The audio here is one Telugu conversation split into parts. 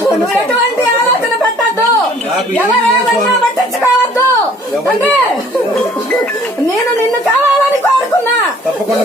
నువ్వు ఎటువంటి ఆలోచన పెట్టద్దు. ఎవరేమన్నా పట్టించుకోవద్దు. అంటే నేను నిన్ను కావాలని కోరుకున్నా. తప్పకుండా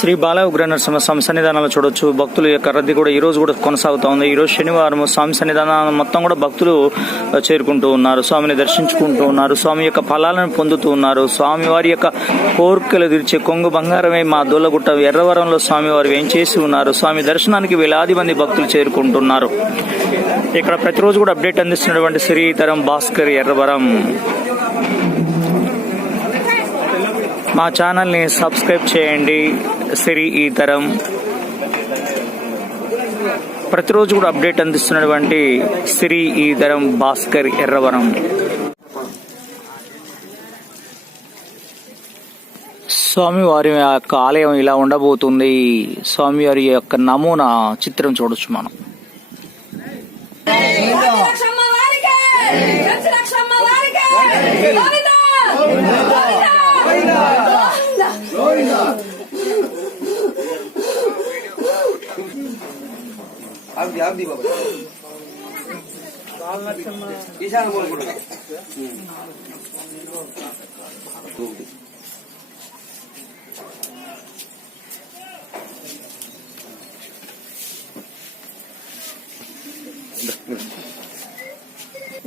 శ్రీ బాల ఉగ్ర నరసింహ స్వామి సన్నిధానాలు చూడొచ్చు. భక్తుల యొక్క రద్దీ కూడా ఈ రోజు కూడా కొనసాగుతూ ఉంది ఈ రోజు శనివారం స్వామి సన్నిధానం మొత్తం కూడా భక్తులు చేరుకుంటూ ఉన్నారు. స్వామిని దర్శించుకుంటూ ఉన్నారు. స్వామి యొక్క ఫలాలను పొందుతూ ఉన్నారు. స్వామి వారి యొక్క కోరికలు తీర్చే కొంగు బంగారమే మా దొల్లగుట్ట ఎర్రవరంలో స్వామి వారు ఏం చేసి ఉన్నారు? స్వామి దర్శనానికి వేలాది మంది భక్తులు చేరుకుంటున్నారు. ఇక్కడ ప్రతిరోజు కూడా అప్డేట్ అందిస్తున్నటువంటి శ్రీతరం భాస్కర్ ఎర్రవరం. మా ఛానల్ని సబ్స్క్రైబ్ చేయండి. సిరి ఈ తరం ప్రతిరోజు కూడా అప్డేట్ అందిస్తున్నటువంటి సిరి ఈ తరం భాస్కర్ ఎర్రవరం. స్వామివారి యొక్క ఆలయం ఇలా ఉండబోతుంది. స్వామివారి యొక్క నమూనా చిత్రం చూడొచ్చు మనం. లక్షమ్మ వారికే! లక్షమ్మ వారికే! ఆగ్ది ఆగ్ది బాబా ఈశాన కోరుకుంటున్నా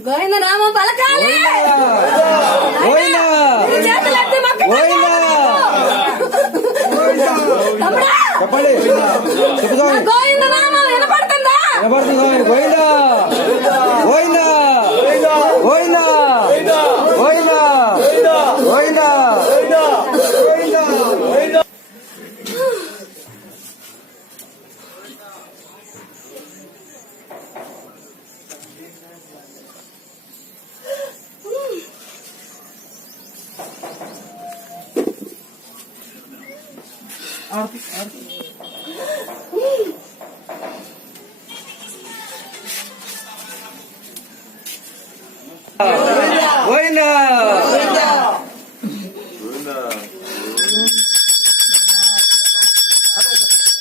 గోవింద నామం పలకాలి పోయినా నీ Arti, arti.